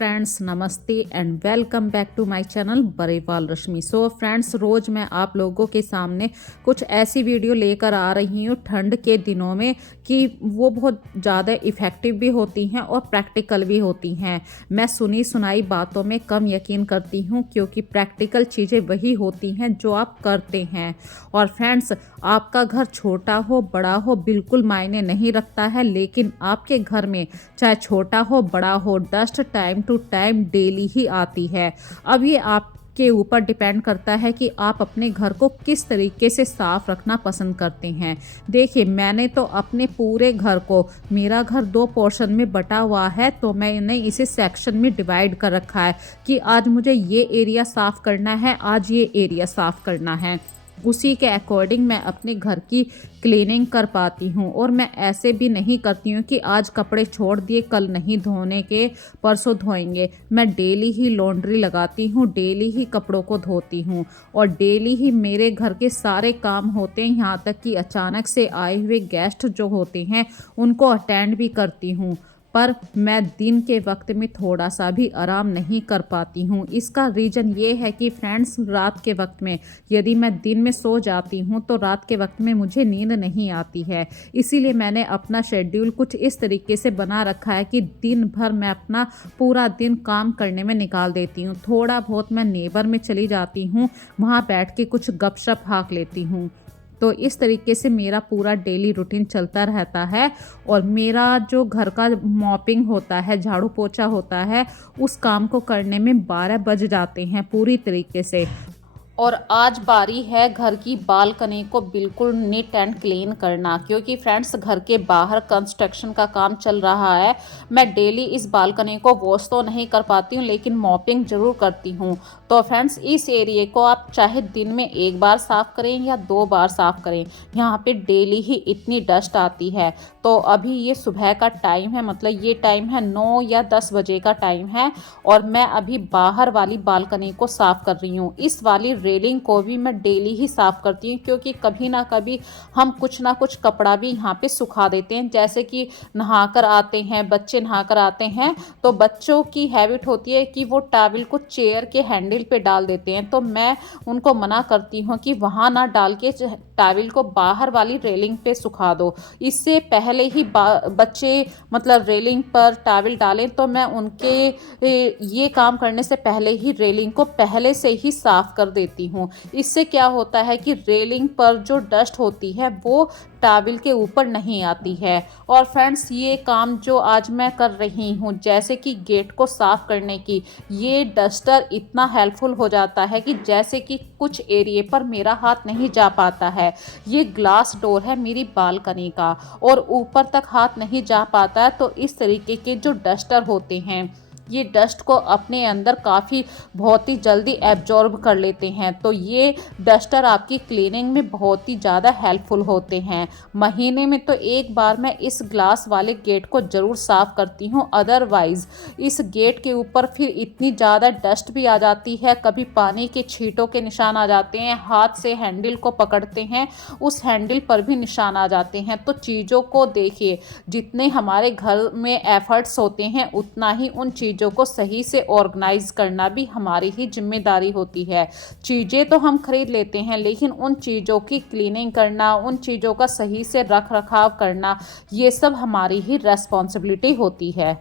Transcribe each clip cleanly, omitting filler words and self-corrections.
Friends, नमस्ते and welcome back to my channel Barewal Rashmi. So friends, रोज़ मैं आप लोगों के सामने कुछ ऐसी वीडियो लेकर आ रही हूँ ठंड के दिनों में कि वो बहुत ज़्यादा इफ़ेक्टिव भी होती हैं और प्रैक्टिकल भी होती हैं। मैं सुनी सुनाई बातों में कम यकीन करती हूँ क्योंकि प्रैक्टिकल चीज़ें वही होती हैं जो आप करते हैं। और फ्रेंड्स, आपका घर छोटा हो बड़ा हो बिल्कुल मायने नहीं रखता है, लेकिन आपके घर में चाहे छोटा हो बड़ा हो dust time to time daily ही आती है। अब ये आपके ऊपर डिपेंड करता है कि आप अपने घर को किस तरीके से साफ रखना पसंद करते हैं। देखिए, मैंने तो अपने पूरे घर को, मेरा घर 2 पोर्शन में बटा हुआ है, तो मैंने इसे सेक्शन में डिवाइड कर रखा है कि आज मुझे ये एरिया साफ करना है, आज ये एरिया साफ करना है। उसी के अकॉर्डिंग मैं अपने घर की क्लीनिंग कर पाती हूँ। और मैं ऐसे भी नहीं करती हूँ कि आज कपड़े छोड़ दिए कल नहीं धोने के, परसों धोएंगे। मैं डेली ही लॉन्ड्री लगाती हूँ, डेली ही कपड़ों को धोती हूँ और डेली ही मेरे घर के सारे काम होते हैं। यहाँ तक कि अचानक से आए हुए गेस्ट जो होते हैं उनको अटेंड भी करती हूँ। पर मैं दिन के वक्त में थोड़ा सा भी आराम नहीं कर पाती हूँ। इसका रीज़न ये है कि फ्रेंड्स, रात के वक्त में यदि मैं दिन में सो जाती हूँ तो रात के वक्त में मुझे नींद नहीं आती है। इसीलिए मैंने अपना शेड्यूल कुछ इस तरीके से बना रखा है कि दिन भर मैं अपना पूरा दिन काम करने में निकाल देती हूँ। थोड़ा बहुत मैं नेबर में चली जाती हूँ, वहाँ बैठ के कुछ गपशप हाँक लेती हूँ। तो इस तरीके से मेरा पूरा डेली रूटीन चलता रहता है। और मेरा जो घर का मॉपिंग होता है, झाड़ू पोछा होता है, उस काम को करने में 12 बज जाते हैं पूरी तरीके से। और आज बारी है घर की बालकनी को बिल्कुल नीट एंड क्लीन करना, क्योंकि फ्रेंड्स घर के बाहर कंस्ट्रक्शन का काम चल रहा है। मैं डेली इस बालकनी को वॉश तो नहीं कर पाती हूँ, लेकिन मॉपिंग ज़रूर करती हूँ। तो फ्रेंड्स, इस एरिया को आप चाहे दिन में 1 बार साफ़ करें या 2 बार साफ़ करें, यहाँ पे डेली ही इतनी डस्ट आती है। तो अभी ये सुबह का टाइम है, मतलब ये टाइम है 9 या 10 बजे का टाइम है और मैं अभी बाहर वाली बालकनी को साफ़ कर रही हूँ। इस वाली रेलिंग को भी मैं डेली ही साफ़ करती हूँ, क्योंकि कभी ना कभी हम कुछ ना कुछ कपड़ा भी यहाँ पे सुखा देते हैं। जैसे कि नहाकर आते हैं बच्चे, नहाकर आते हैं तो बच्चों की हैबिट होती है कि वो टॉवल को चेयर के हैंडल पे डाल देते हैं। तो मैं उनको मना करती हूँ कि वहाँ ना डाल के टॉवल को बाहर वाली रेलिंग पे सुखा दो। इससे पहले ही बच्चे मतलब रेलिंग पर टॉवल डालें तो मैं उनके ये काम करने से पहले ही रेलिंग को पहले से ही साफ़ कर देती हूँ। इससे क्या होता है कि रेलिंग पर जो डस्ट होती है वो टॉवल के ऊपर नहीं आती है। और फ्रेंड्स, ये काम जो आज मैं कर रही हूँ, जैसे कि गेट को साफ़ करने की, ये डस्टर इतना हेल्पफुल हो जाता है कि जैसे कि कुछ एरिए पर मेरा हाथ नहीं जा पाता है। ये ग्लास डोर है मेरी बालकनी का और ऊपर तक हाथ नहीं जा पाता है, तो इस तरीके के जो डस्टर होते हैं ये डस्ट को अपने अंदर बहुत ही जल्दी एब्जॉर्ब कर लेते हैं। तो ये डस्टर आपकी क्लीनिंग में बहुत ही ज़्यादा हेल्पफुल होते हैं। महीने में तो 1 बार मैं इस ग्लास वाले गेट को ज़रूर साफ़ करती हूँ, अदरवाइज़ इस गेट के ऊपर फिर इतनी ज़्यादा डस्ट भी आ जाती है। कभी पानी के छींटों के निशान आ जाते हैं, हाथ से हैंडल को पकड़ते हैं उस हैंडल पर भी निशान आ जाते हैं। तो चीज़ों को देखिए, जितने हमारे घर में एफर्ट्स होते हैं उतना ही उन चीज़ों को सही से ऑर्गेनाइज करना भी हमारी ही जिम्मेदारी होती है। चीज़ें तो हम खरीद लेते हैं, लेकिन उन चीज़ों की क्लीनिंग करना, उन चीज़ों का सही से रख रखाव करना, ये सब हमारी ही रेस्पॉन्सिबिलिटी होती है।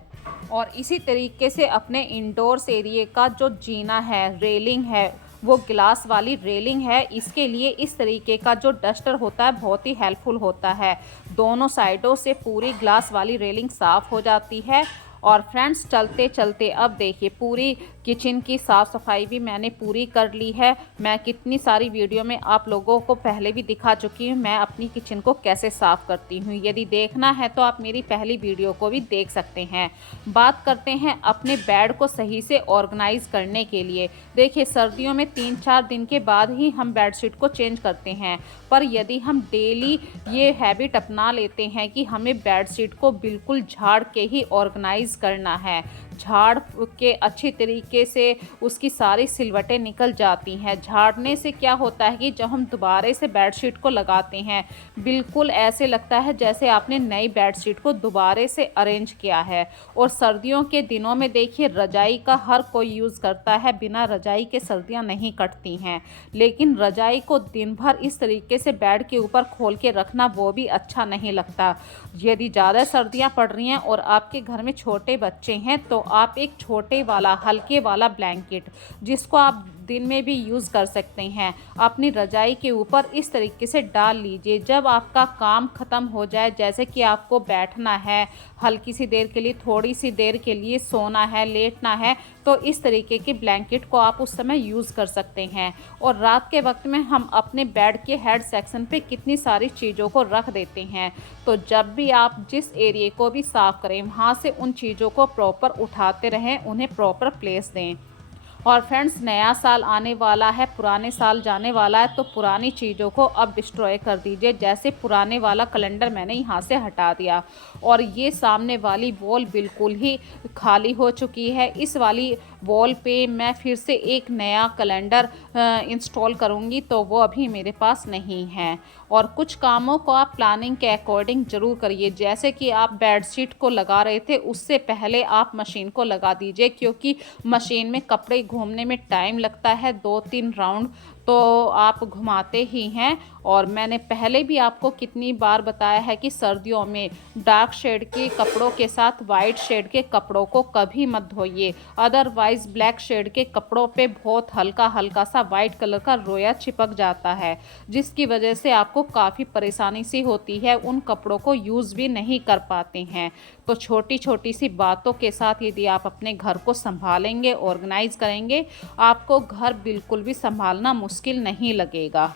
और इसी तरीके से अपने इंडोर्स एरिया का जो जीना है, रेलिंग है, वो ग्लास वाली रेलिंग है, इसके लिए इस तरीके का जो डस्टर होता है बहुत ही हेल्पफुल होता है। दोनों साइडों से पूरी ग्लास वाली रेलिंग साफ़ हो जाती है। और फ्रेंड्स, चलते चलते अब देखिए पूरी किचन की साफ़ सफाई भी मैंने पूरी कर ली है। मैं कितनी सारी वीडियो में आप लोगों को पहले भी दिखा चुकी हूँ मैं अपनी किचन को कैसे साफ़ करती हूँ। यदि देखना है तो आप मेरी पहली वीडियो को भी देख सकते हैं। बात करते हैं अपने बेड को सही से ऑर्गेनाइज करने के लिए। देखिए, सर्दियों में 3-4 दिन के बाद ही हम बेडशीट को चेंज करते हैं, पर यदि हम डेली ये हैबिट अपना लेते हैं कि हमें बेडशीट को बिल्कुल झाड़ के ही ऑर्गेनाइज करना है, झाड़ के अच्छी तरीके से उसकी सारी सिलवटें निकल जाती हैं। झाड़ने से क्या होता है कि जब हम दोबारा से बेडशीट को लगाते हैं, बिल्कुल ऐसे लगता है जैसे आपने नई बेडशीट को दोबारा से अरेंज किया है। और सर्दियों के दिनों में देखिए, रजाई का हर कोई यूज़ करता है, बिना रजाई के सर्दियां नहीं कटती हैं। लेकिन रजाई को दिन भर इस तरीके से बेड के ऊपर खोल के रखना वो भी अच्छा नहीं लगता। यदि ज़्यादा सर्दियां पड़ रही हैं और आपके घर में छोटे बच्चे हैं, तो आप एक छोटे वाला हल्के वाला ब्लैंकेट, जिसको आप दिन में भी यूज़ कर सकते हैं, अपनी रजाई के ऊपर इस तरीके से डाल लीजिए। जब आपका काम ख़त्म हो जाए, जैसे कि आपको बैठना है हल्की सी देर के लिए, थोड़ी सी देर के लिए सोना है, लेटना है, तो इस तरीके के ब्लैंकेट को आप उस समय यूज़ कर सकते हैं। और रात के वक्त में हम अपने बेड के हेड सेक्शन पे कितनी सारी चीज़ों को रख देते हैं, तो जब भी आप जिस एरिया को भी साफ़ करें, वहाँ से उन चीज़ों को प्रॉपर उठाते रहें, उन्हें प्रॉपर प्लेस दें। और फ्रेंड्स, नया साल आने वाला है, पुराने साल जाने वाला है, तो पुरानी चीज़ों को अब डिस्ट्रॉय कर दीजिए। जैसे पुराने वाला कैलेंडर मैंने यहाँ से हटा दिया, और ये सामने वाली वॉल बिल्कुल ही खाली हो चुकी है। इस वाली वॉल पे मैं फिर से एक नया कैलेंडर इंस्टॉल करूँगी, तो वो अभी मेरे पास नहीं है। और कुछ कामों को आप प्लानिंग के अकॉर्डिंग ज़रूर करिए। जैसे कि आप बेडशीट को लगा रहे थे, उससे पहले आप मशीन को लगा दीजिए, क्योंकि मशीन में कपड़े घूमने में टाइम लगता है, 2-3 राउंड तो आप घुमाते ही हैं। और मैंने पहले भी आपको कितनी बार बताया है कि सर्दियों में डार्क शेड के कपड़ों के साथ वाइट शेड के कपड़ों को कभी मत धोइए, अदरवाइज़ ब्लैक शेड के कपड़ों पे बहुत हल्का हल्का सा वाइट कलर का रोया चिपक जाता है, जिसकी वजह से आपको काफ़ी परेशानी सी होती है, उन कपड़ों को यूज़ भी नहीं कर पाते हैं। तो छोटी छोटी सी बातों के साथ यदि आप अपने घर को संभालेंगे, ऑर्गेनाइज करेंगे, आपको घर बिल्कुल भी संभालना मुश्किल नहीं लगेगा।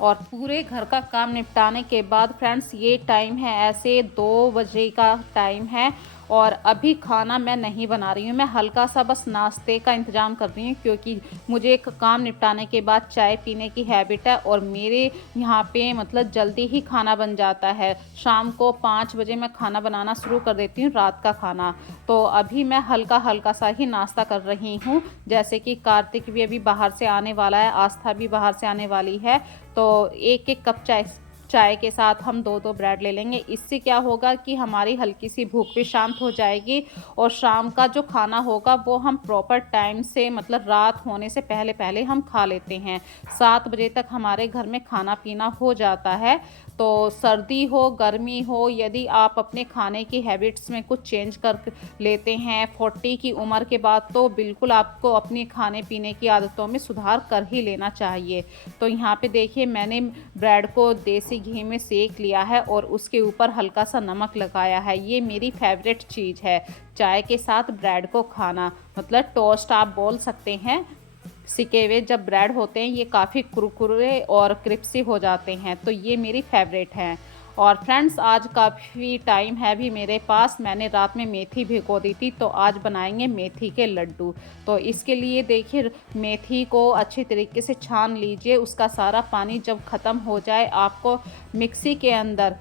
और पूरे घर का काम निपटाने के बाद फ्रेंड्स, ये टाइम है ऐसे 2 बजे का टाइम है, और अभी खाना मैं नहीं बना रही हूँ। मैं हल्का सा बस नाश्ते का इंतज़ाम कर रही हूँ, क्योंकि मुझे काम निपटाने के बाद चाय पीने की हैबिट है, और मेरे यहाँ पे मतलब जल्दी ही खाना बन जाता है। शाम को 5 बजे मैं खाना बनाना शुरू कर देती हूँ, रात का खाना। तो अभी मैं हल्का हल्का सा ही नाश्ता कर रही हूँ। जैसे कि कार्तिक भी अभी बाहर से आने वाला है, आस्था भी बाहर से आने वाली है, तो एक एक कप चाय के साथ हम 2-2 ब्रेड ले लेंगे। इससे क्या होगा कि हमारी हल्की सी भूख भी शांत हो जाएगी, और शाम का जो खाना होगा वो हम प्रॉपर टाइम से, मतलब रात होने से पहले पहले हम खा लेते हैं। 7 बजे तक हमारे घर में खाना पीना हो जाता है। तो सर्दी हो गर्मी हो, यदि आप अपने खाने की हैबिट्स में कुछ चेंज कर लेते हैं 40 की उम्र के बाद, तो बिल्कुल आपको अपनी खाने पीने की आदतों में सुधार कर ही लेना चाहिए। तो यहाँ पे देखिए, मैंने ब्रेड को देसी घी में सेक लिया है, और उसके ऊपर हल्का सा नमक लगाया है। ये मेरी फेवरेट चीज़ है, चाय के साथ ब्रेड को खाना, मतलब टोस्ट आप बोल सकते हैं। सिके हुए जब ब्रेड होते हैं, ये काफ़ी कुरकुरे और क्रिस्पी हो जाते हैं, तो ये मेरी फेवरेट हैं। और फ्रेंड्स, आज काफ़ी टाइम है भी मेरे पास, मैंने रात में मेथी भिगो दी थी, तो आज बनाएंगे मेथी के लड्डू। तो इसके लिए देखिए, मेथी को अच्छी तरीके से छान लीजिए। उसका सारा पानी जब ख़त्म हो जाए, आपको मिक्सी के अंदर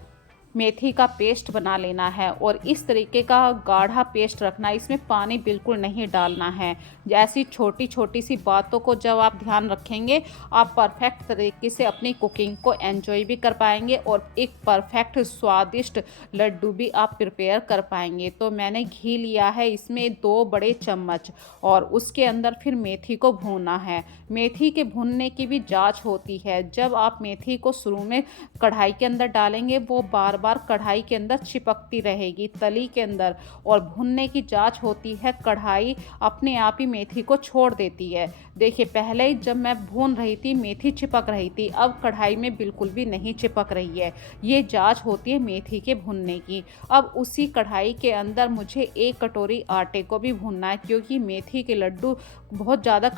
मेथी का पेस्ट बना लेना है, और इस तरीके का गाढ़ा पेस्ट रखना, इसमें पानी बिल्कुल नहीं डालना है। ऐसी छोटी छोटी सी बातों को जब आप ध्यान रखेंगे, आप परफेक्ट तरीके से अपनी कुकिंग को एंजॉय भी कर पाएंगे, और एक परफेक्ट स्वादिष्ट लड्डू भी आप प्रिपेयर कर पाएंगे। तो मैंने घी लिया है, इसमें 2 बड़े चम्मच, और उसके अंदर फिर मेथी को भूनना है। मेथी के भूनने की भी जांच होती है। जब आप मेथी को शुरू में कढ़ाई के अंदर डालेंगे, वो बार बार कढ़ाई के अंदर चिपकती रहेगी तली के अंदर, और भुनने की जांच होती है, कढ़ाई अपने आप ही मेथी को छोड़ देती है। देखिए, पहले जब मैं भून रही थी मेथी चिपक रही थी, अब कढ़ाई में बिल्कुल भी नहीं चिपक रही है। ये जांच होती है मेथी के भुनने की। अब उसी कढ़ाई के अंदर मुझे 1 कटोरी आटे को भी भूनना है, क्योंकि मेथी के लड्डू बहुत ज़्यादा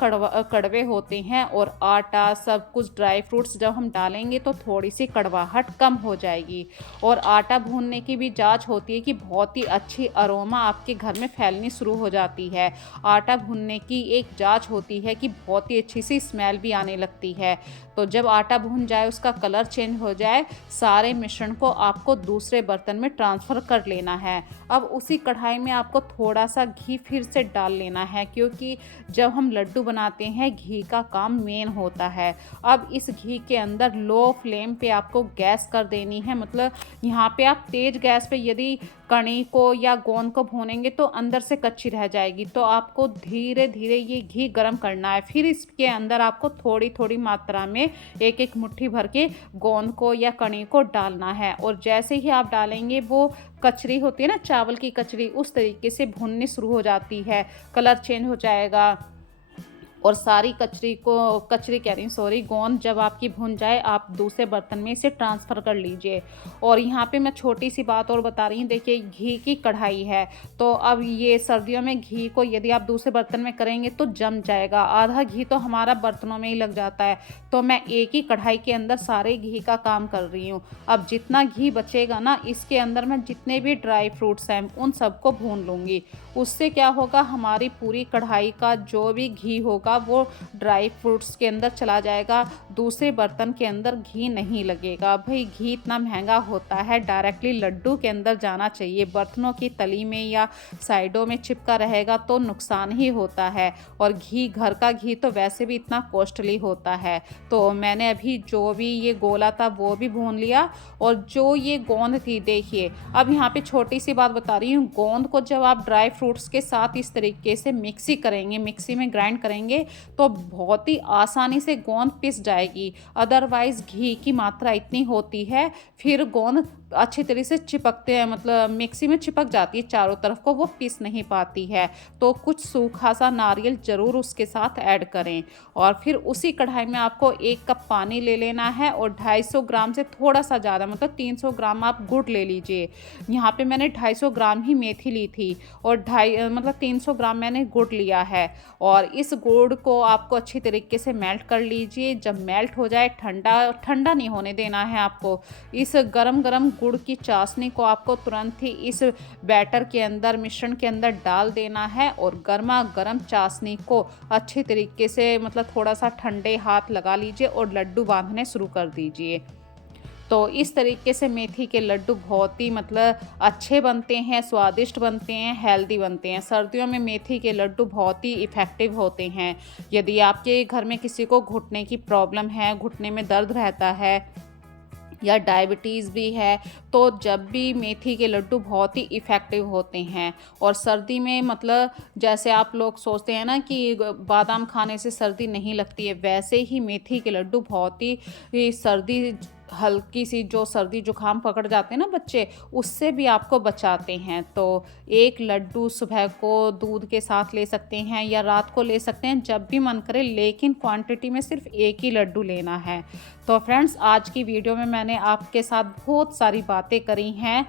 कड़वे होते हैं, और आटा सब कुछ ड्राई फ्रूट्स जब हम डालेंगे तो थोड़ी सी कड़वाहट कम हो जाएगी। और आटा भूनने की भी जांच होती है कि बहुत ही अच्छी अरोमा आपके घर में फैलनी शुरू हो जाती है। आटा भूनने की एक जांच होती है कि बहुत ही अच्छी सी स्मेल भी आने लगती है। तो जब आटा भून जाए, उसका कलर चेंज हो जाए, सारे मिश्रण को आपको दूसरे बर्तन में ट्रांसफ़र कर लेना है। अब उसी कढ़ाई में आपको थोड़ा सा घी फिर से डाल लेना है, क्योंकि जब हम लड्डू बनाते हैं घी का काम मेन होता है। अब इस घी के अंदर लो फ्लेम पे आपको गैस कर देनी है, मतलब यहाँ पे आप तेज़ गैस पे यदि कणी को या गोंद को भूनेंगे तो अंदर से कच्ची रह जाएगी। तो आपको धीरे धीरे ये घी गर्म करना है। फिर इसके अंदर आपको थोड़ी थोड़ी मात्रा में एक एक मुट्ठी भर के गोंद को या कणी को डालना है, और जैसे ही आप डालेंगे वो कचरी होती है ना, चावल की कचरी, उस तरीके से भुननी शुरू हो जाती है, कलर चेंज हो जाएगा। और सारी कचरी कह रही हूँ सॉरी, गोंद जब आपकी भुन जाए, आप दूसरे बर्तन में इसे ट्रांसफ़र कर लीजिए। और यहाँ पे मैं छोटी सी बात और बता रही हूँ, देखिए घी की कढ़ाई है, तो अब ये सर्दियों में घी को यदि आप दूसरे बर्तन में करेंगे तो जम जाएगा, आधा घी तो हमारा बर्तनों में ही लग जाता है। तो मैं एक ही कढ़ाई के अंदर सारे घी का काम कर रही हूँ। अब जितना घी बचेगा ना, इसके अंदर मैं जितने भी ड्राई फ्रूट्स हैं उन सबको भून लूँगी। उससे क्या होगा, हमारी पूरी कढ़ाई का जो भी घी होगा वो ड्राई फ्रूट्स के अंदर चला जाएगा, दूसरे बर्तन के अंदर घी नहीं लगेगा। भाई घी इतना महंगा होता है, डायरेक्टली लड्डू के अंदर जाना चाहिए, बर्तनों की तली में या साइडों में चिपका रहेगा तो नुकसान ही होता है। और घी, घर का घी तो वैसे भी इतना कॉस्टली होता है। तो मैंने अभी जो भी ये गोला था वो भी भून लिया, और जो ये गोंद थी, देखिए अब यहाँ पे छोटी सी बात बता रही हूँ, गोंद को जब आप ड्राई फ्रूट्स के साथ इस तरीके से मिक्सी में ग्राइंड करेंगे तो बहुत ही आसानी से गोंद पिस जाएगी। अदरवाइज घी की मात्रा इतनी होती है, फिर गोंद अच्छी तरीके से चिपकते हैं, मतलब मिक्सी में चिपक जाती है चारों तरफ को, वो पिस नहीं पाती है। तो कुछ सूखा सा नारियल ज़रूर उसके साथ ऐड करें। और फिर उसी कढ़ाई में आपको 1 कप पानी ले लेना है, और 250 ग्राम से थोड़ा सा ज़्यादा, मतलब 300 ग्राम आप गुड़ ले लीजिए। यहाँ पे मैंने 250 ग्राम ही मेथी ली थी, और 300 ग्राम मैंने गुड़ लिया है। और इस गुड़ को आपको अच्छी तरीके से मेल्ट कर लीजिए। जब मेल्ट हो जाए, ठंडा नहीं होने देना है आपको। इस गरम गरम गुड़ की चाशनी को आपको तुरंत ही इस बैटर के अंदर, मिश्रण के अंदर डाल देना है, और गर्मा गर्म चाशनी को अच्छी तरीके से, मतलब थोड़ा सा ठंडे हाथ लगा लीजिए और लड्डू बांधने शुरू कर दीजिए। तो इस तरीके से मेथी के लड्डू बहुत ही, मतलब अच्छे बनते हैं, स्वादिष्ट बनते हैं, हेल्दी बनते हैं। सर्दियों में मेथी के लड्डू बहुत ही इफ़ेक्टिव होते हैं। यदि आपके घर में किसी को घुटने की प्रॉब्लम है, घुटने में दर्द रहता है, या डायबिटीज़ भी है, तो जब भी मेथी के लड्डू बहुत ही इफ़ेक्टिव होते हैं। और सर्दी में, मतलब जैसे आप लोग सोचते हैं ना कि बादाम खाने से सर्दी नहीं लगती है, वैसे ही मेथी के लड्डू बहुत ही सर्दी, हल्की सी जो सर्दी जुकाम पकड़ जाते हैं ना बच्चे, उससे भी आपको बचाते हैं। तो एक लड्डू सुबह को दूध के साथ ले सकते हैं, या रात को ले सकते हैं, जब भी मन करे, लेकिन क्वांटिटी में सिर्फ एक ही लड्डू लेना है। तो फ्रेंड्स, आज की वीडियो में मैंने आपके साथ बहुत सारी बातें करी हैं।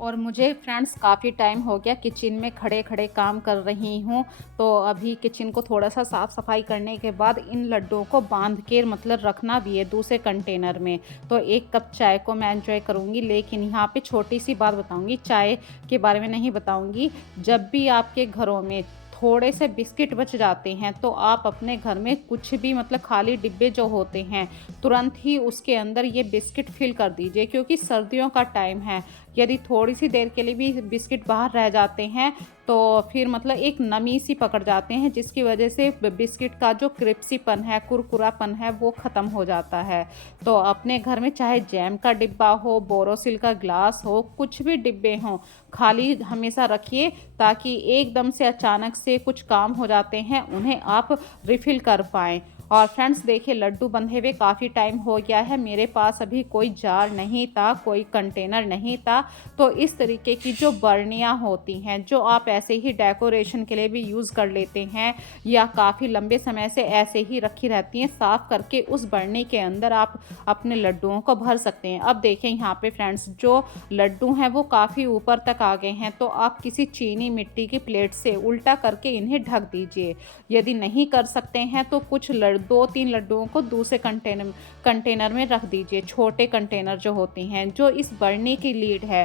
और मुझे फ्रेंड्स काफ़ी टाइम हो गया किचन में खड़े खड़े काम कर रही हूँ। तो अभी किचन को थोड़ा सा साफ़ सफाई करने के बाद इन लड्डुओं को बांध के, मतलब रखना भी है दूसरे कंटेनर में। तो 1 कप चाय को मैं एंजॉय करूँगी, लेकिन यहाँ पे छोटी सी बात बताऊँगी, चाय के बारे में नहीं बताऊँगी। जब भी आपके घरों में थोड़े से बिस्किट बच जाते हैं, तो आप अपने घर में कुछ भी, मतलब खाली डिब्बे जो होते हैं, तुरंत ही उसके अंदर ये बिस्किट फिल कर दीजिए, क्योंकि सर्दियों का टाइम है। यदि थोड़ी सी देर के लिए भी बिस्किट बाहर रह जाते हैं, तो फिर मतलब एक नमी सी पकड़ जाते हैं, जिसकी वजह से बिस्किट का जो क्रिप्सीपन है, कुरकुरापन है, वो ख़त्म हो जाता है। तो अपने घर में चाहे जैम का डिब्बा हो, बोरोसिल का ग्लास हो, कुछ भी डिब्बे हों, खाली हमेशा रखिए, ताकि एकदम से अचानक से कुछ काम हो जाते हैं, उन्हें आप रिफ़िल कर पाएँ। और फ्रेंड्स देखिए, लड्डू बंधे हुए काफ़ी टाइम हो गया है, मेरे पास अभी कोई जार नहीं था, कोई कंटेनर नहीं था। तो इस तरीके की जो बर्नियाँ होती हैं, जो आप ऐसे ही डेकोरेशन के लिए भी यूज़ कर लेते हैं, या काफ़ी लंबे समय से ऐसे ही रखी रहती हैं, साफ़ करके उस बर्नी के अंदर आप अपने लड्डुओं को भर सकते हैं। अब देखें यहाँ पे फ्रेंड्स, जो लड्डू हैं वो काफ़ी ऊपर तक आ गए हैं, तो आप किसी चीनी मिट्टी की प्लेट से उल्टा करके इन्हें ढक दीजिए। यदि नहीं कर सकते हैं तो कुछ 2-3 लड्डुओं को दूसरे कंटेनर में रख दीजिए, छोटे कंटेनर जो होते हैं, जो इस बर्नी की लीड है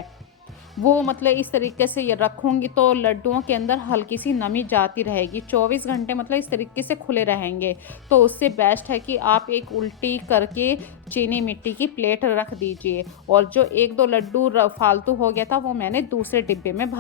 वो मतलब इस तरीके से ये रखूँगी तो लड्डुओं के अंदर हल्की सी नमी जाती रहेगी। 24 घंटे मतलब इस तरीके से खुले रहेंगे। तो उससे बेस्ट है कि आप एक उल्टी करके चीनी मिट्टी की प्लेट रख दीजिए। और जो 1-2 लड्डू फालतू हो गया था वो मैंने दूसरे डिब्बे में भर